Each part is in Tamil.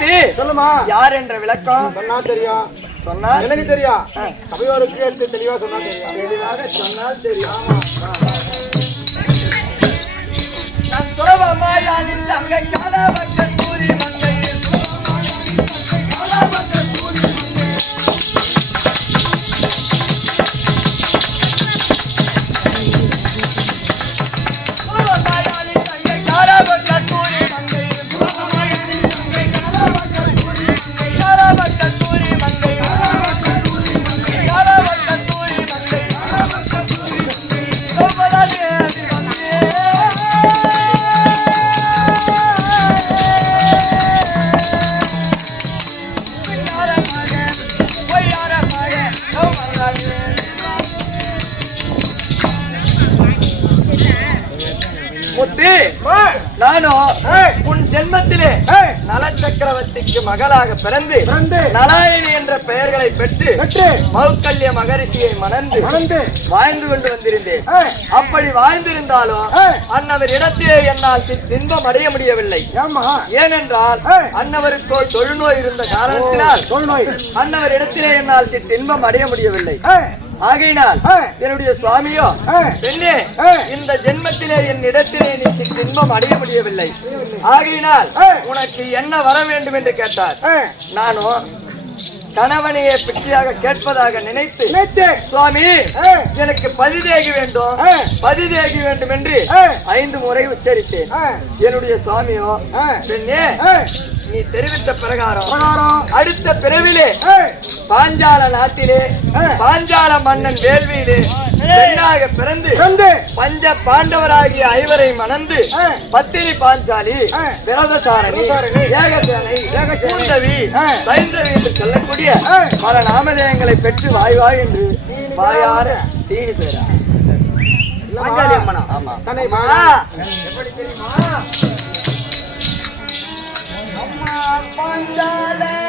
முத்தி சொல்லுமா? யார் என்ற விளக்கம் சொன்னா தெரியும். சொன்னால் எனக்கு தெரியும். சபையோருக்கு எடுத்து தெளிவா சொன்னா தெரியும். தெளிவாக சொன்னால் தெரியும். நான் துறவமாயானின் தங்கை காலாவட்டம் கூறி மங்கையில் முத்தி நானும் உன் ஜென்மத்திலே நல சக்கரவர்த்திக்கு மகளாக பிறந்து நலாயினி என்ற பெயர்களை பெற்று மௌக்கல்ய மகரிஷியை மணந்து வாழ்ந்து கொண்டு வந்திருந்தேன் அப்படி வாழ்ந்திருந்தாலும். அன்னவர் இடத்திலே என்னால் இன்பம் அடைய முடியவில்லை? ஏனென்றால். அன்னவருக்கோ தொழுநோய் இருந்த காரணத்தினால். அன்னவர் இடத்திலே என்னால் சிற்று இன்பம் அடைய முடியவில்லை ஆகையினால். என்னுடைய சுவாமியோ. பெண்ணே. இந்த ஜென்மத்திலே என் இடத்திலே நீ இன்பம் அடைய முடியவில்லை ஆகையினால். உனக்கு என்ன வர வேண்டும் என்று கேட்டார் நானும் கணவனையே பிச்சையாக கேட்பதாக நினைத்து சுவாமி எனக்கு பதிதேகி வேண்டும். பதிதேகி வேண்டும் என்று. ஐந்து முறை உச்சரித்தேன் என்னுடைய சுவாமியோ பெண்ணே நீ தெரிவித்த பிரகாரம் அடுத்த பிறவிலே பாஞ்சால நாட்டிலே. பாஞ்சால மன்னன் வேள்வியிலே பெண்ணாக பிறந்து பஞ்ச பாண்டவராகிய ஐவரை மணந்து. பத்தினி பாஞ்சாலி. விரதசாரணி ஏகசேனை பூந்தவி. சைந்தவி என்று சொல்லக்கூடிய. பல நாமதேயங்களை பெற்று வாய் வாய் என்று வாயார தீனி இல்லம்மா. பாஞ்சாலி அம்மனா ஆமா எப்படி தெரியுமா Mama,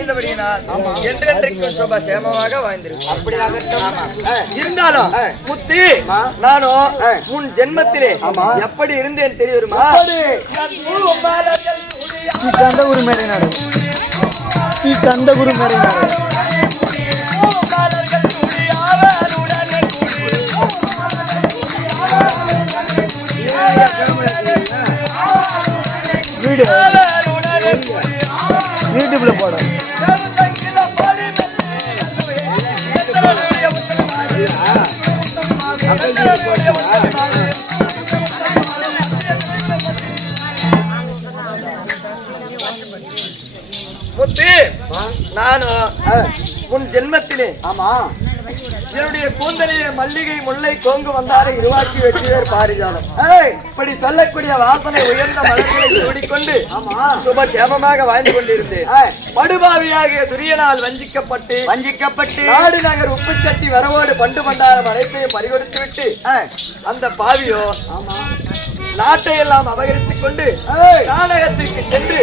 அணிந்தபடியினால் என்றென்றைக்கும் சோபா சேமமாக வாழ்ந்திருக்கும் இருந்தாலும் முத்தி நானும் உன் ஜென்மத்திலே எப்படி இருந்தேன் தெரியுமா? ஸ்ரீ மேலே நாடு. ஸ்ரீ மேலே நாடு. நானும் உன் ஜென்மத்திலே ஆமா. என்னுடைய கூந்தலிலே மல்லிகை முல்லை கோங்கு வந்தாரை இருவாக்கி வெற்றிவேர் பாரிஜாலம். இப்படி சொல்லக்கூடிய வாசனை உயர்ந்த மலர்களை சூடிக்கொண்டு சுப சேமமாக வாழ்ந்து கொண்டிருந்தேன். படுபாவியாகிய துரியனால் வஞ்சிக்கப்பட்டு வஞ்சிக்கப்பட்டு. நாடு நகர் உப்பு சட்டி வரவோடு பண்டு பண்டாரம் அனைத்தையும் பறிகொடுத்து விட்டு அந்த பாவியோ நாட்டை எல்லாம் அபகரித்துக் கொண்டு நாடகத்திற்கு சென்று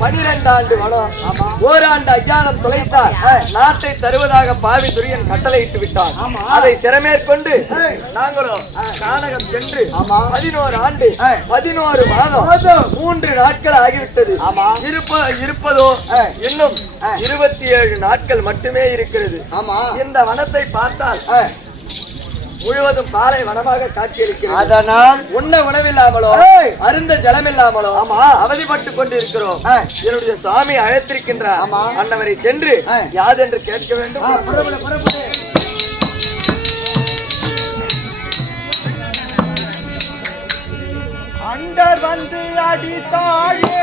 பனிரெண்டு ஆண்டு வனம் ஓராண்டு அஜானம் தொலைத்தார். நாட்டை தருவதாக பாவி துரியன் கட்டளையிட்டு விட்டார் அதை சிறமேற்கொண்டு நாங்களும் நாடகம் சென்று பதினோரு ஆண்டு பதினோரு மாதம் மூன்று நாட்கள் ஆகிவிட்டது. இருப்ப இருப்பதோ இன்னும் இருபத்தி ஏழு நாட்கள் மட்டுமே இருக்கிறது. ஆமா. இந்த வனத்தை பார்த்தால் முழுவதும் பாலை வனமாக காட்சியளிக்கிறது அதனால் உண்ண உணவில்லாமலோ. அருந்த ஜலமில்லாமலோ ஆமா. அவதிப்பட்டு கொண்டிருக்கிறோம். என்னுடைய சுவாமி அழைத்திருக்கின்றார் ஆமா. அன்னவரை சென்று. யாதென்று கேட்க வேண்டும் அண்டர் வந்து அடித்தாயே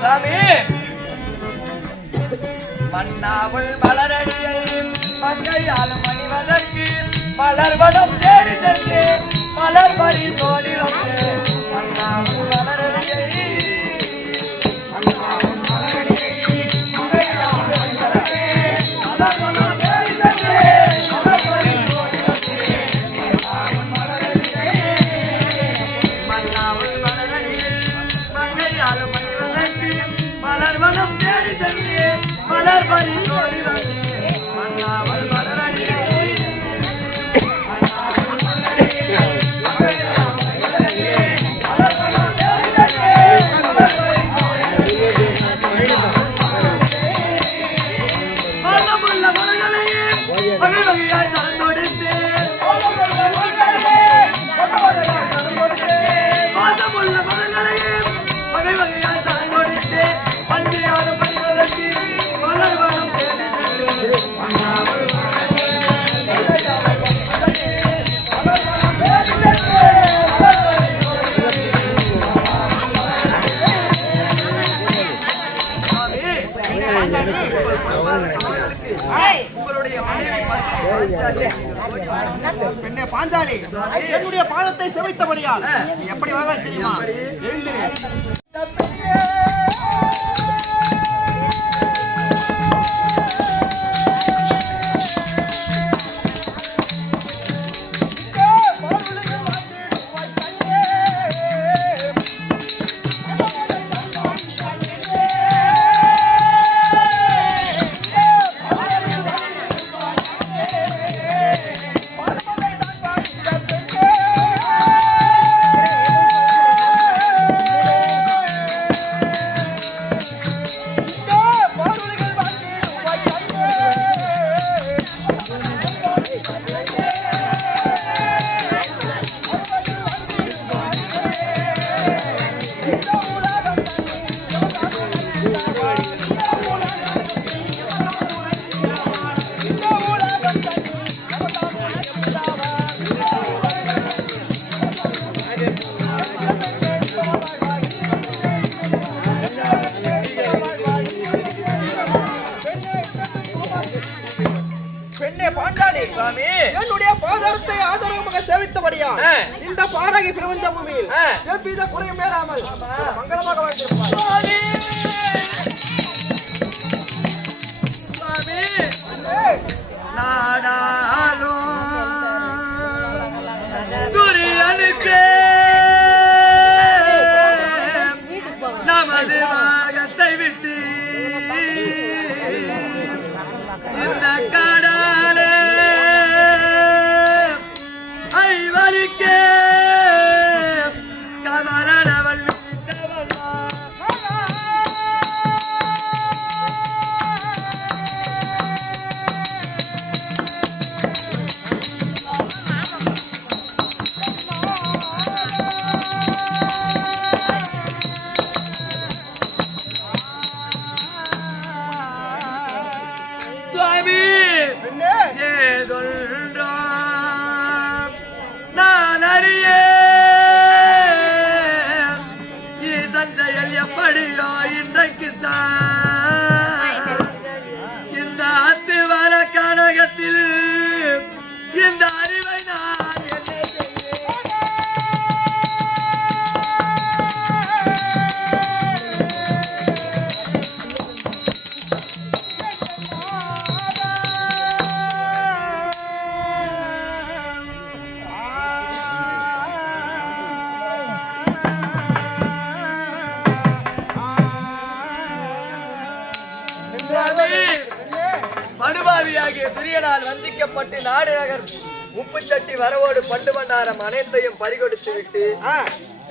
சாமி. மன்னாவுள் மலரடியை மங்கையால் மணிவதற்கு மலர்வனம் தேடி சென்று மலர் பறி தோடி வந்து மன்னாவுள் அனைத்தையும் பறிகொடுத்து விட்டு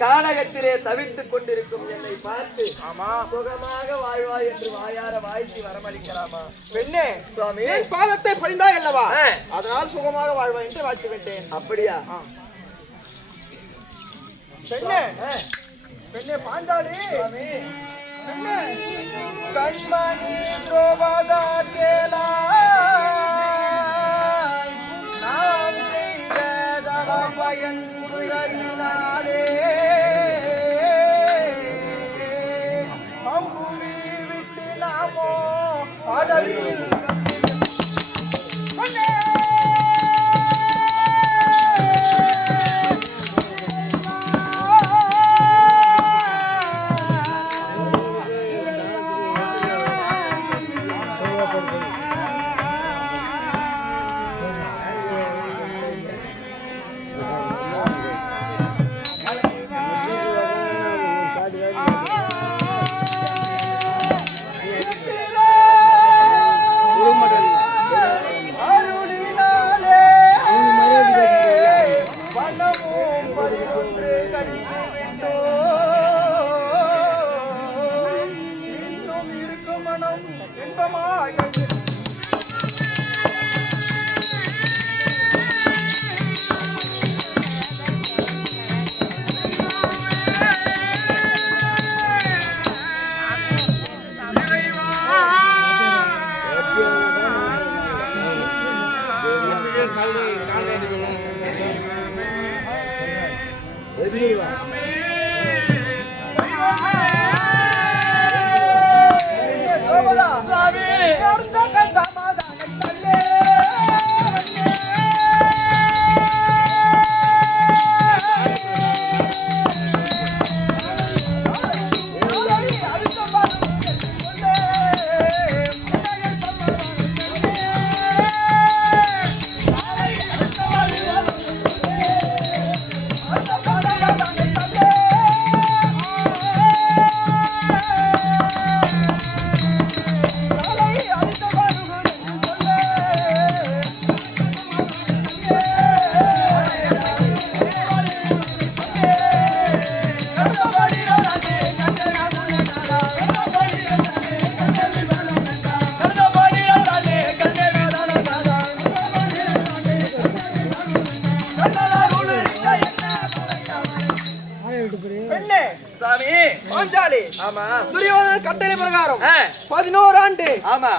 கானகத்திலே தவித்துக் கொண்டிருக்கும் என்னை பார்த்து ஆமா. சுகமாக வாழ்வாய் என்று வாயார வாழ்த்தி வரமளிக்கலாமா? பெண்ணே சுவாமி. என் பாதத்தை பணிந்தாய் அல்லவா. அதனால் சுகமாக வாழ்வாய் என்று வாழ்த்து விட்டேன் அப்படியா பெண்ணே பெண்ணே பாஞ்சாலி. பெண்ணே. கண்மணி துரோபதா கேளாய் தவம் பயன் உறவினாலே அம்புவி விட்டு நாமோ அடலில்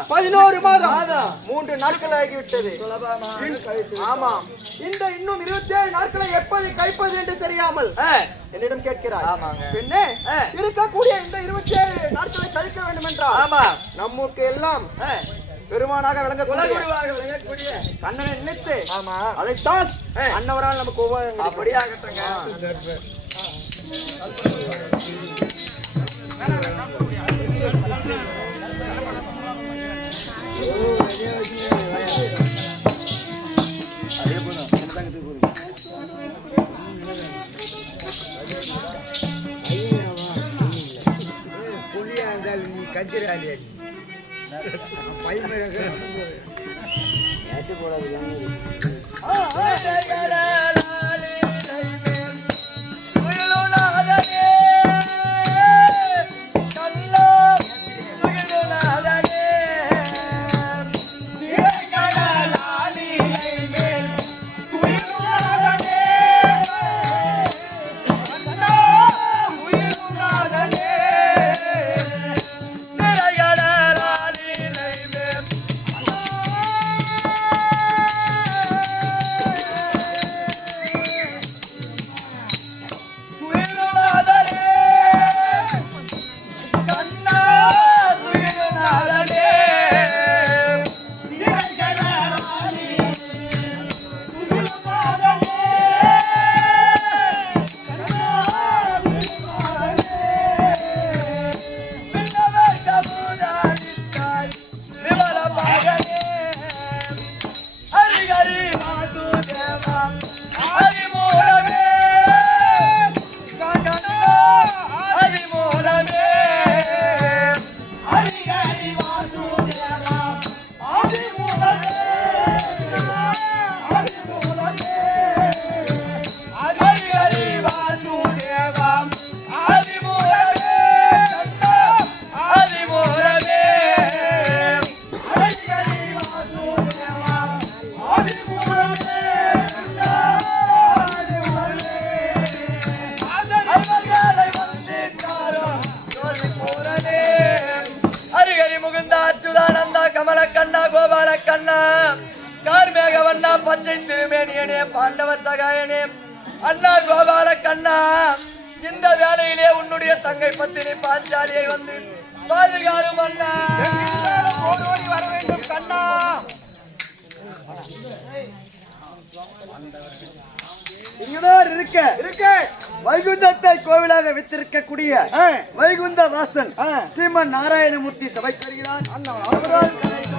பதினோரு மாதம். மூன்று நாட்கள் ஆகிவிட்டது. ஆமாம் இந்த இன்னும் இருபத்தி ஏழு நாட்களை எப்போது கைப்பது என்று தெரியாமல் என்னிடம் கேட்கிறார் பெண்ணே இருக்கக்கூடிய இந்த இருபத்தி ஏழு நாட்களை கழிக்க வேண்டும் என்றால் நமக்கு எல்லாம் பெருமானாக விளங்கக்கூடிய கண்ணனை நினைத்து அதைத்தான் அன்னவரால் நமக்கு அப்படியாகட்டங்க. கஞ்சிராஜி பயமே போடாது இருக்க இருக்க. வைகுந்தத்தை கோவிலாக வித்திருக்கக்கூடிய வைகுந்த வாசன் ஸ்ரீமன் நாராயணமூர்த்தி சபை தருகிறான்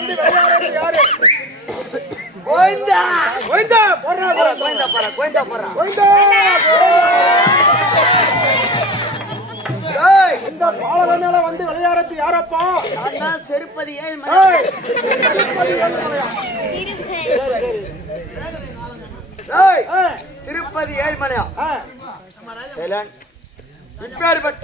வந்து விளையாடுறது யாரு? போடுறா போடுறா. கோவிந்தா போறா கோவிந்தா போறா. கோவிந்தா. ஏய் இந்த பாலக மேல வந்து விளையாடுறது யாரப்பா? அதான் செருப்பதி ஏழு ஏய், ஏய் ஏய், திருப்பதி ஏழு மணியா ஏய். இப்பேற்பட்ட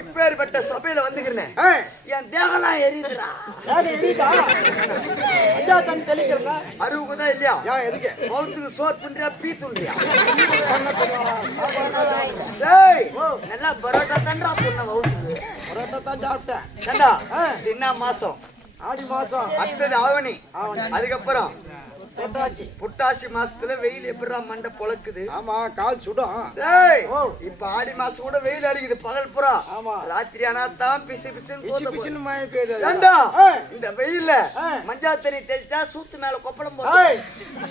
இப்பேற்பட்ட சபையில வந்துக்கிறேன். என் தேகம்லாம் எரியுதுடா. எரியுதா? ஐயா தெளிக்கிறேன்னா? அருவுக்கு தான் இல்லையா? ஏன் எதுக்கு? மவுத்துக்கு சோறு துண்டியா பீ துண்டியா நல்லா பரோட்டா தான்டா மவுத்துக்கு. பரோட்டா தான் சாப்பிட்டேன். ஏண்டா? என்ன மாசம்? ஆடி மாசம். அடுத்தது ஆவணி. அதுக்கப்புறம் புரட்டாசி. புட்டாசி மாசத்துல வெயில் எப்படிடா மண்டை பொழக்குது ஆமா கால் சுடும். இப்ப ஆடி மாசம் கூட வெயில் அடிக்குது பகல் புறா ஆமா. ராத்திரி ஆனா தான் பிசு பிசுன்னு போகுது. பிச்சுன்னு மழை பெய்யுது. இந்த வெயில்ல. மஞ்சா தண்ணி தெளிச்சா சூத்து மேல கொப்பளம் போடு ஏய்,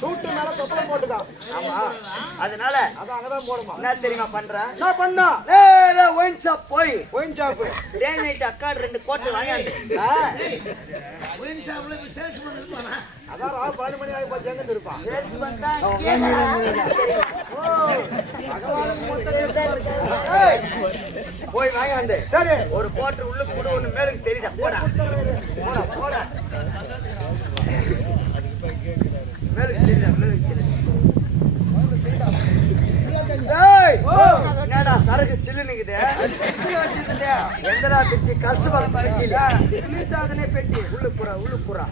சூட்டு மேல தொப்பலம் போட்டுக்கா. ஆமா அதனால அது அங்கதான் போடுமா. என்ன தெரியுமா பண்றேன் என்ன பண்ணா? ஒயின் ஷாப் போய் ஒயின் ஷாப்பு. டே நைட் அக்காடு ரெண்டு கோட்டை வாங்கியாந்து ஆ. அதான் பன்னெண்டு மணி ஆகி எங்கிருந்து இருப்பான்? போய் வாங்கியாந்து சரி ஒரு கோட்டை உள்ள கூட ஒண்ணு மேலுக்கு தெரியுதா? போடா. போடா போடா. மேலுக்கு தெரியுதா? மேலுக்கு தெரியுதா? ஏய் என்னடா சரக்கு சில்லுனுக்குது எந்தடா பிச்சு கல்சு பழம் இல்ல? பெட்டி. உள்ளு புறா உள்ளு புறா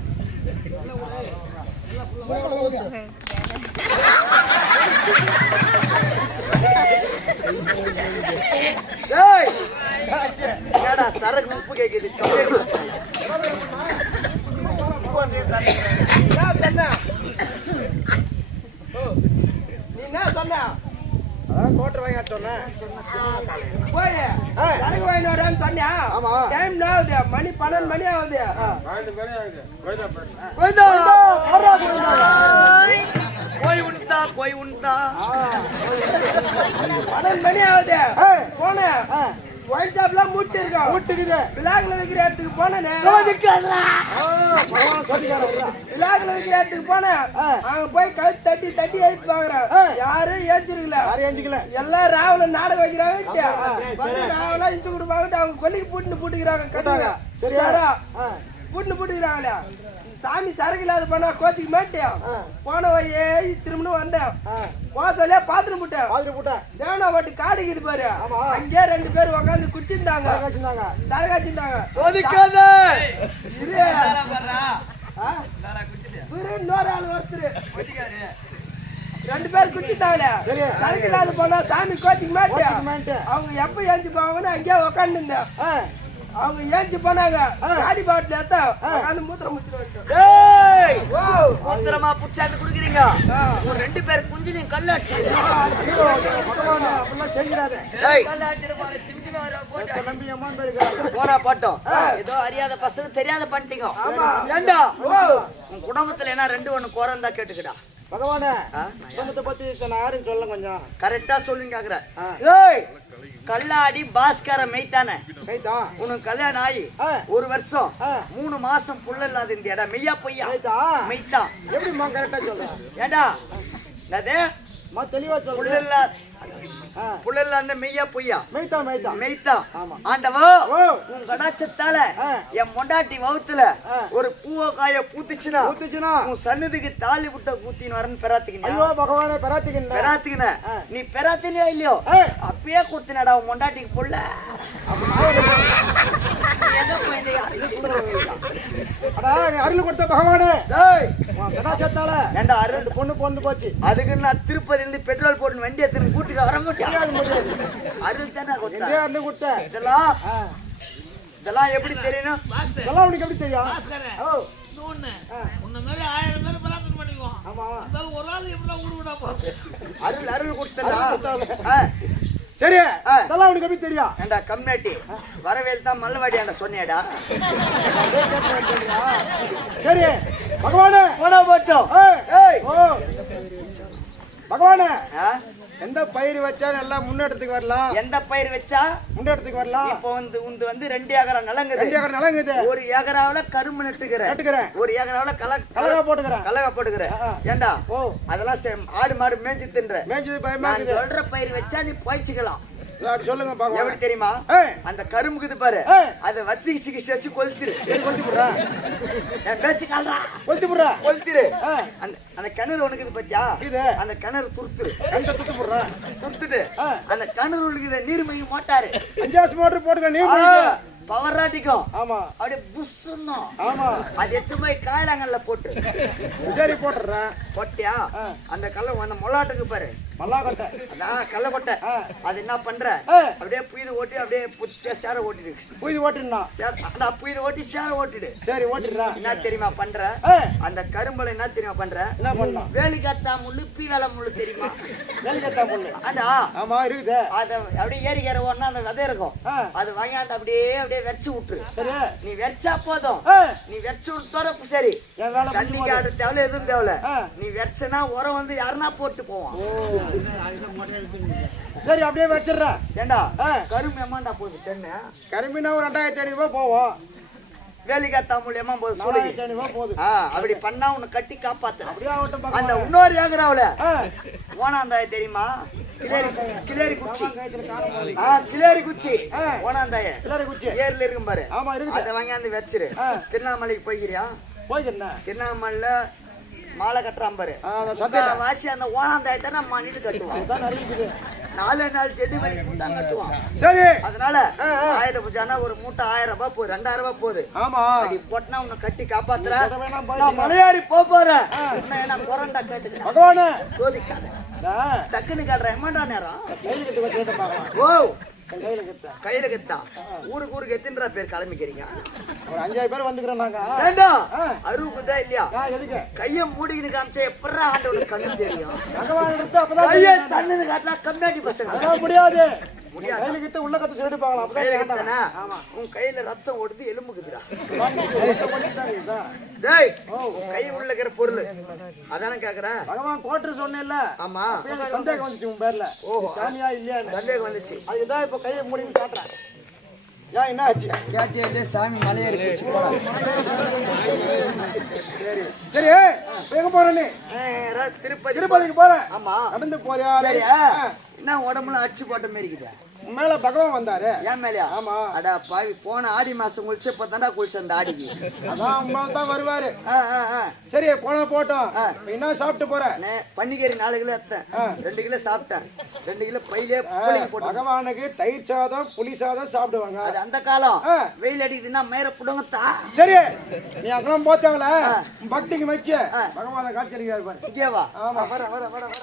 ஏய் சரக்கு உப்பு கேக்குது நீ என்ன சொன்ன அதான் கோட்டை வாங்கி சொன்ன போய் சரக்கு வாங்கி வரேன்னு சொன்னியா? ஆமா. டைம் ஆகுது மணி பன்னெண்டு மணி ஆகுது. கோய் உண்டா கோய் உண்டா. பன்னெண்டு மணி ஆகுது. போனேன். ஒயின் ஷாப்லாம் மூட்டு இருக்கா மூட்டுக்குது. விழாக்குல வைக்கிற இடத்துக்கு போனேன். விழாக்குல வைக்கிற இடத்துக்கு போனேன். அங்க போய் கை தட்டி தட்டி எழுப்பி பாக்குறேன் யாரும் ஏஞ்சிருக்கல. யாரும் ஏஞ்சிக்கல. எல்லாம் ராவுல நாடகம் வைக்கிறாங்க ராவெல்லாம் இஞ்சி கொடுப்பாங்க அவங்க கொல்லிக்கு பூட்டுன்னு பூட்டுக்கிறாங்க கட்டாங்க சரியாரா பூட்டுன்னு பூட்டுக்கிறாங்களே சாமி சரக்கு இல்லாத பண்ணா கோச்சிக்கு மாட்டேன் போன வையே திரும்பணும் வந்தேன். சொல்லியா பாத்துட்டு போட்டேன் பாத்துட்டு போட்டேன் தேவனா பாட்டு காடுக்குது பாரு. அங்கே ரெண்டு பேர் உட்காந்து குடிச்சிருந்தாங்க. சரக்கு வச்சிருந்தாங்க. சோதிக்காத. இன்னொரு ஆள் ஒருத்தரு. ரெண்டு பேர் குடிச்சிட்டாங்களே. சரக்கு இல்லாத போனா சாமி கோச்சிக்கு மாட்டேன். அவங்க எப்ப ஏஞ்சி போவாங்கன்னு அங்கேயே உக்காந்து இருந்தேன் அவங்க ஏஞ்சி போனாங்க. காடி பாட்டில் ஏத்த உட்காந்து மூத்திரம் முடிச்சுட்டு டேய் மூத்திரமா புச்சாந்து குடுக்குறீங்க? ஒரு ரெண்டு பேர் குஞ்சிலையும் கல்லாச்சு. அப்படிலாம் பேருக்கு போனா பாட்டோம். ஏதோ அறியாத பசங்க தெரியாத பண்ணிட்டீங்க. ஏண்டா? உன் குடும்பத்துல என்ன ரெண்டு ஒண்ணு குறந்தா கேட்டுக்கடா. பகவானே? குடும்பத்தை பத்தி நான் யாரும் சொல்ல கொஞ்சம் கரெக்டா சொல்லுங்க கல்லாடி பாஸ்கர மெய்த்தானே கைத்தா உனக்கு கல்யாணம் ஆகி. ஒரு வருஷம். மூணு மாசம் புள்ள இல்லாத இந்த இடம் மெய்யா பொய்யா? கைத்தா மெய்த்தான் எப்படிம்மா கரெக்டா சொல்றேன் ஏண்டா? என்னது? மா தெளிவா புள்ள சொல்றேன் இல்லா ஆ. புள்ள இல்லாத மெய்யா பொய்யா மெய்த்தா மெய்த்தான் ஆமா. ஆண்டவோ உன் கடாச்சத்தால. என் மொண்டாட்டி வவுத்துல ஆ. ஒரு பூவ காய பூத்துச்சுன்னா ஊத்துச்சுனா உன் சன்னதிக்கு தாலி விட்ட கூத்தின்னு வரேன்னு பெறாத்துக்கினா ஐயோ பகவானே பெறாத்துக்கின ஆ. நீ பெறாத்தினியோ இல்லையோ. அப்பயே கொடுத்தினடா உன் மொண்டாட்டிக்கு புள்ள நீ அருள் கொடுத்த பகவானே. டேய், உன் கடாச்சத்தால ஏண்டா அருள்? ரெண்டு பொண்ணு பொண்ணு போச்சு. அதுக்கு நான் திருப்பதி இருந்து பெட்ரோல் போட்டு வண்டி எடுத்துன்னு கூட்டுக்கு வர முடியாது. அருள் தானே அருள் கொடுத்த? இதெல்லாம். இதெல்லாம் எப்படி தெரியணும் இதெல்லாம் உனக்கு எப்படி தெரியும்? உன்ன மாதிரி ஆயிரம் பேர் பிரார்த்தனை பண்ணிக்குவோம். ஒரு ஆள் எப்படின்னா ஊடு விடா போ. அருள் அருள் கொடுத்தா. சரி. இதெல்லாம் உனக்கு எப்படி தெரியும்? ஏண்டா கம்யூனிட்டி வரவேல் தான் மல்லவாடியாண்ட சொன்னியாடா சரி பகவானே. போனா போட்டோம். பகவானே? எந்த பயிர் வச்சாலும் எல்லாம் முன்னேற்றத்துக்கு வரலாம்? எந்த பயிர் வச்சா முன்னேற்றத்துக்கு வரலாம். இப்போ வந்து உந்து வந்து ரெண்டு ஏக்கரா ரெண்டு நிலங்குது ஏக்கர் நிலங்குது. ஒரு ஏக்கராவுல கரும்பு நட்டுக்கிறேன். நட்டுக்கிறேன். ஒரு ஏக்கராவுல கல கலகா போட்டுக்கிறேன். கலகா போட்டுக்கிறேன். ஏண்டா? ஓ. அதெல்லாம் ஆடு மாடு மேய்ச்சி தின்ற இருக்குது சொல்ற பயிர் வச்சா நீ போய்ச்சிக்கலாம். சொல்லுங்க பாக்கலாம் எப்படி தெரியுமா? அந்த கரும்புக்குது பாரு. அத வத்தி சிக்கி சேர்த்து கொளுத்திரு. கொளுத்தி போடுறா என் பேச்சு கால்றா. கொளுத்தி போடுறா கொளுத்திரு. ஆ. அந்த அந்த கிணறு உனக்கு இது பத்தியா? இது. அந்த கிணறு துருத்துரு. கண்ட துட்டு போடுறா? துருத்துட்டு. அந்த கிணறு உள்ள நீர்மங்கி மோட்டாரு. அஞ்சாஸ் மோட்டர் போட்டுக்க நீ பவர் ராட்டிக்கும் ஆமா. அப்படியே புஷ்ஷுன்னும் ஆமா. அது எடுத்து போய் காயலாங்கல்ல போட்டு. சரி போட்டுறேன் கொட்டியா ஆ. அந்த கல்ல அந்த மொளாட்டுக்கு பாரு. மல்லாக்கட்டை கொட்டை ஆ. அது என்ன பண்ற. அப்படியே புய்து ஓட்டி அப்படியே புத்தியா சேர ஓட்டிடு. புய்து ஓட்டுனா அதான் புய்து ஓட்டி சேர ஓட்டிடு. சரி ஓட்டிடுறா என்ன தெரியுமா பண்ற? அந்த கரும்பலை என்ன தெரியுமா பண்ற? என்ன பண்ணலாம் வேலி காத்தா முள்ளு பீ வேலை முள்ளு தெரியுமா? வேலை கட்டா பொண்ணு ஆண்டா ஆமா இருக்குது. அத அப்படியே ஏறி ஏற ஓடனா அந்த விதை இருக்கும். அது வாங்கியாந்து அப்படியே அப்படியே வெறிச்சு விட்டுரு. நீ வெறிச்சா போதும். நீ வெறிச்சு விட்டோட சரி. தண்ணி காடு தேவையில்ல எதுவும் தேவையில்ல. நீ வெறிச்சனா உரம் வந்து யாருன்னா போட்டு போவான். சரி அப்படியே வச்சிடுறேன் ஏண்டா? கரும்பு எம்மாண்டா போகுது தென்னை. கரும்பினா ஒரு ரெண்டாயிரத்தி ஐநூறு ரூபாய் போவோம் வேலிக்காத்தா மூலியமா சூளைக்கு நாலாயிரத்தி ஐநூறு ரூபாய் போகுது. ஆ அப்படி பண்ணா உன்னை கட்டி காப்பாத்து அப்படியே அந்த இன்னொரு ஏக்கராவுல. ஓனாந்தாய தெரியுமா? கிளேரி கிளேரி குச்சி. போது. ஆ கிளேரி குச்சி. ஓனாந்தாய. எல்லாரும் குச்சி. ஏர்ல இருக்கும் பாரு. ஆமா இருக்குது. அதை வச்சிரு. திருவண்ணாமலைக்கு போய்க்கிறியா? போய்க்கிறேன் திருவண்ணாமலையில மாலை கட்டுறான் பாரு. வாசி அந்த ஓனாந்தாயத்தை நான் மண்ணிட்டு இருக்குது நாலு நாலு செடி மணி தான் கட்டுவான். சரி. அதனால ஆயிரம் பூஜானா ஒரு மூட்டை ஆயிரம் ரூபாய் போகுது ரெண்டாயிரம் ரூபாய் போகுது. ஆமா. அடி போட்டனா உன்னை கட்டி காப்பாத்துற. நான் மலையாரி உன்னை நான் குரண்டா கேட்டுக்கிறேன். பகவானே. சோதிக்காத டக்குன்னு காட்டுறேன் எம்மாண்டா நேரம்? ஓ. கையில கெத்தா. ஊருக்கு ஊருக்கு எத்தனை பேர் கிளம்பிக்கிறீங்க? ஒரு அஞ்சாயிரம் பேர் வந்துக்கிறோம் நாங்க. வேண்டாம். அருவுக்குதா இல்லையா? எதுக்கு? கைய மூடிக்கின்னு காமிச்சா எப்படா ஆண்டவனுக்கு கண்ணு தெரியும்? கைய. தண்ணுன்னு காட்டினா கம்மியாட்டி பசங்க. முடியாது. கையில கிட்ட உள்ள கத்து சொல்லிட்டு பார்க்கலாம் கையில அப்பதான்? ஆமா. உன் கையில ரத்தம் ஓடுது எலும்புக்குதுடா. பகவான் டேய் உன் கை உள்ள இருக்கிற பொருள். அதானே கேக்குற? கோட்டர் சொன்னேன்ல. ஆமா. சந்தேகம் வந்துச்சு உன் பேர்ல. ஓஹோ. சாமியா இல்லையா சந்தேகம் வந்துச்சு. அதுதான் இப்ப கையை மூடின்னு காட்டுறேன். ஏன் என்ன ஆச்சு இல்லையா சாமி போச்சு. சரி சரி எங்க போற நீ? நேரா திருப்பதி திருப்பதிக்கு போறேன் ஆமா. நடந்து போறியா. என்ன உடம்புல அடிச்சு போட்ட மாதிரி இருக்குது? மேல பகவான் வந்தாரு. ஏன் மேலயா? ஆமா. அடா பாவி போன ஆடி மாசம் குளிச்சு இப்ப தாண்டா குளிச்ச அந்த ஆடிக்கு. அதான் மேல தான் வருவாரு. சரி போன போட்டோம். என்ன சாப்பிட்டு போற? பன்னிக்கறி நாலு கிலோ எடுத்தேன். ஆ. ரெண்டு கிலோ சாப்பிட்டேன். ரெண்டு கிலோ பையிலே போட்டேன். பகவானுக்கு தயிர் சாதம் புளி சாதம் சாப்பிடுவாங்க. அது அந்த காலம். ஆ. வெயில் அடிக்குதுன்னா மயிர புடுங்கத்தா. சரி நீ அங்கெல்லாம் போத்தாங்கள பக்திக்கு மச்சு பகவான காட்சி அளிக்கிறாரு பாரு. இங்கே வா ஆமா. வர வர வர வர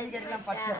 பன்னிக்கறி எல்லாம் பச்சை